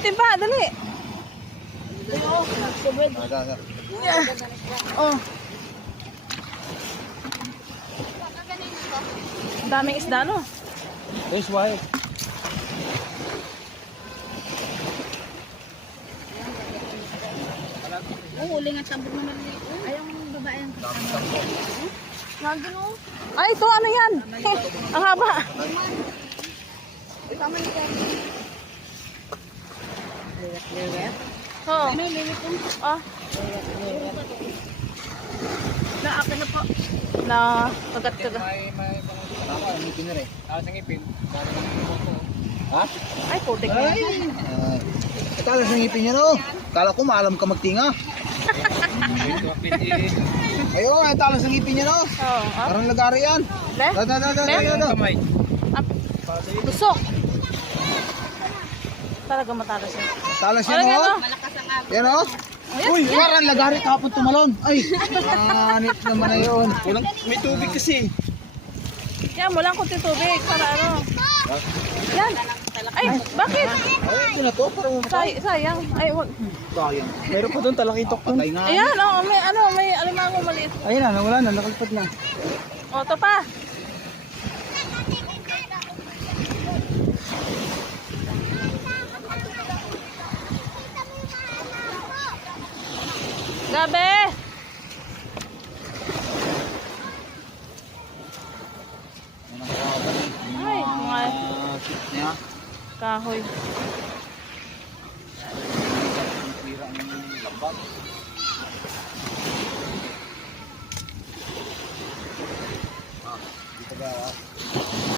Timba, dali. Oh. Daming isda, no? This way. Huli nga tambok naman dito. Ayaw ng babae ang kasama. Nandun o. Ay, ito, ano yan? Ang haba. Tama ni Kaya. Liwet? Oh. Ano, liwet po? Ah. Naakin na po. Na, kagat-kagat. Tama, ngipin na rin. Sa ngipin. Ha? Ay, putik na. Ay! Talas ng ngipin niya, no? Kala ko maalam ka magtinga. Ayun, ay talas ng ngipin niya, no? Oh, ah. Parang lagari yan. Le? Kamay. Up. Tusok. Talaga matalas yan. Talas O, yan, lagyan, no? no? Malakas ang agos. Yan, no? Uy, parang lagari kapon tumalon. Ay, anit naman na yun. May tubig kasi. Yan, mo lang kunti tubig para ano. Yan. Ay, bakit? Ay, yun na to. Parang Sayang. Ay, wag. sayang. Meron pa doon talakitok doon. Patay nga. Ayan, oh, may alimango maliit. Ayun na, nawala na. Nakalipad na. O, ito pa. Gabi! Ay, mga Tip niya. kahoy. Tira ng lambat. Dito ba?